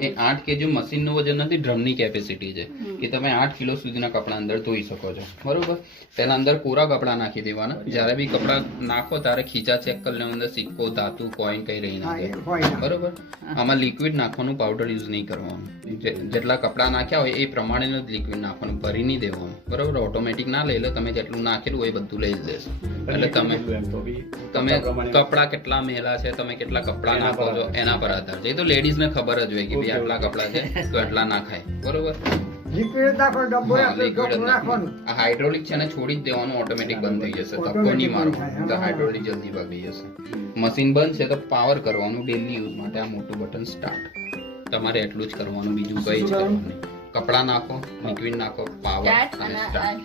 એ 8 kg મશીનનું વજન નથી, ડ્રમની capacity છે કે તમે 8 કિલો સુધીના કપડા અંદર ધોઈ શકો છો. બરોબર. પહેલા અંદર કોરા કપડા નાખી દેવાના. જ્યારે બી કપડા નાખો ત્યારે ખીચા ચેક કરી લેવાનું, અંદર સિક્કો, ધાતુ, કોઈન કઈ રહી ના જાય. બરોબર. આમાં લિક્વિડ નાખવાનું, પાવડર યુઝ નહીં કરવાનું. જેટલા કપડા નાખ્યા હોય એ પ્રમાણેનું જ લિક્વિડ નાખવાનું, ભરી નહીં દેવાનું. બરોબર. ઓટોમેટિક ના લઈ લે, તમે જેટલું નાખેલું હોય એ બધું લઈ જ લેશે. એટલે તમે કપડા કેટલા મેલા છે, તમે કેટલા કપડા નાખો છો એના પર આધાર છે. એ તો લેડીઝ ને ખબર જ હોય કે ભાઈ આટલા કપડા છે તો એટલા નાખાય. બરોબર. આ હાઇડ્રોલિક છે ને છોડી જ દેવાનું, ઓટોમેટિક બંધ થઈ જશે. ધક્કો નહીં મારવાનો, તો હાઇડ્રોલિક જલ્દી ભાગી જશે. મશીન બંધ છે તો પાવર કરવાનું ડેલી યુઝ માટે. આ મોટું બટન સ્ટાર્ટ, તમારે એટલું જ કરવાનું, બીજું કઈ જ કરવાનું નહીં. કપડા નાખો, લિક્વિડ નાખો, પાવર અને સ્ટાર્ટ.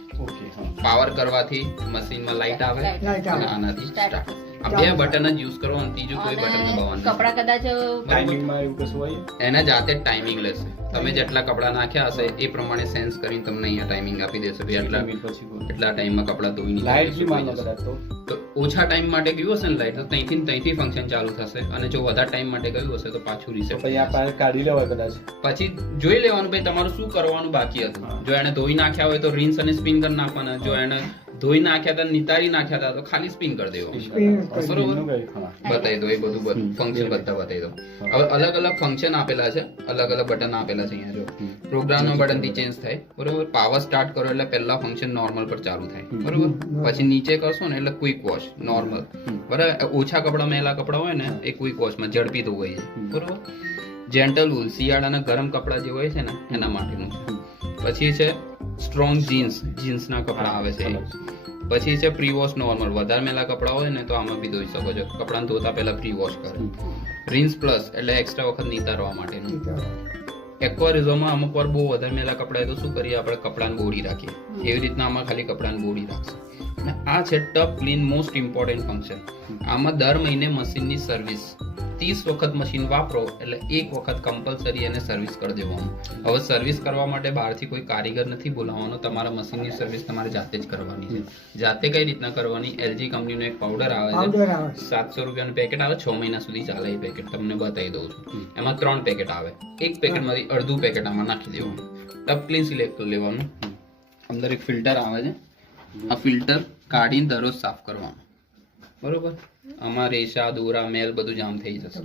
પાવર કરવાથી મશીનમાં લાઈટ આવે અને આનાથી સ્ટાર્ટ. આ બે બટન જ યુઝ કરવાનું, ત્રીજું કોઈ બટન દબાવવાનું. કપડા કદાચ ટાઈમિંગમાં એવું કશું હોય એના જાતે જ ટાઈમિંગ લેશે. તમે જેટલા કપડા નાખ્યા હશે એ પ્રમાણે સેન્સ કરીને તમને અહીંયા ટાઈમિંગ આપી દેશે. એટલા ટાઈમમાં કપડા ધોઈને લાઈટ તો ઓછા ટાઈમ માટે ગયું હશે ને લાઈટ, તો ત્યાંથી ફંક્શન ચાલુ થશે. અને જો વધારે ટાઈમ માટે ગયું હશે તો પાછું રીસેટ. કાઢી લેવાય કદાચ. પછી જોઈ લેવાનું ભાઈ તમારું શું કરવાનું બાકી હતું. જો એને ધોઈ નાખ્યા હોય તો રિન્સ અને સ્પિન કરી નાખવાના. જો એને ધોઈ નાખ્યા હતા, નિતારી નાખ્યા હતા તો ખાલી સ્પિન કરી દેવાનું. બરોબર. બતાવી દો, એ બધું ફંક્શન બધા બતાવી દો. હવે અલગ અલગ ફંક્શન આપેલા છે, અલગ અલગ બટન આપેલા છે. અહીંયા જો પ્રોગ્રામનો બટન થી ચેન્જ થાય. બરોબર. પાવર સ્ટાર્ટ કરો એટલે પહેલા ફંક્શન નોર્મલ પર ચાલુ થાય. બરોબર. પછી નીચે કરશો ને એટલે ક્વિક વોશ નોર્મલ. બરાબર. ઓછા કપડા, મેલા કપડા હોય ને એ ક્વિક વોશમાં ઝડપી ધોવાય છે. બરોબર. જેન્ટલ વૂલ, શિયાળાના ગરમ કપડા જે હોય છે ને એના માટેનું છે. પછી છે સ્ટ્રોંગ જીન્સના કપડા આવે છે. પછી છે પ્રી વોશ નોર્મલ, વધારે મેલા કપડા હોય ને તો આમાં બી ધોઈ શકો છો. કપડાને ધોતા પહેલા પ્રી વોશ કરે. રિન્સ પ્લસ એટલે એક્સ્ટ્રા વખત નિતારવા માટેનું. એક્વારિઝોમાં અમુક વાર બહુ વધારે મેલા કપડા તો શું કરીએ આપણે, કપડાને બોડી રાખીએ. એવી રીતના આમાં ખાલી કપડાને બોડી રાખશે. આ છે ટપ ક્લીન, મોસ્ટ ઇમ્પોર્ટન્ટ ફંક્શન. આમાં દર મહિને મશીનની સર્વિસ 30 વખત મશીન વાપરો એટલે 1 વખત કમ્પલસરી એને સર્વિસ કરી દેવાનું. હવે સર્વિસ કરવા માટે બહારથી કોઈ કારીગર નથી બોલાવવાનો, તમારા મશીનની સર્વિસ તમારે જાતે જ કરવાની છે. જાતે કઈ રીતના કરવાની, LG કંપનીનો એક પાવડર આવે છે, 700 રૂપિયાનું પેકેટ આવે, 6 મહિના સુધી ચાલે એ પેકેટ. તમને બતાવી દઉં છું. એમાં 3 પેકેટ આવે. એક પેકેટમાંથી અડધું પેકેટ આમાં નાખી દેવાનું. ટપ ક્લીન સિલેક્ટ કરી લેવાનું. અંદર એક ફિલ્ટર આવે છે, આ ફિલ્ટર કાઢીને દરરોજ સાફ કરવાનું. બરોબર. આમાં રેશા, દોરા, મેલ બધું જામ થઈ જશે.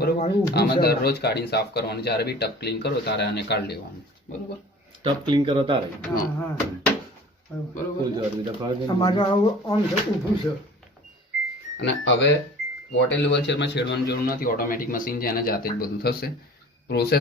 બરોબર. આમાં દરરોજ કાઢીને સાફ કરવાનું. જ્યારે બી ટપ ક્લીન કરો ત્યારે આને કાઢી લેવાનું. બરોબર. ટપ ક્લીન કરો તારે. અને હવે વોટર લેવલ છે એમાં છેડવાની જરૂર નથી, ઓટોમેટિક મશીન છે એના જાતે જ બધું થશે. પ્રોસેસ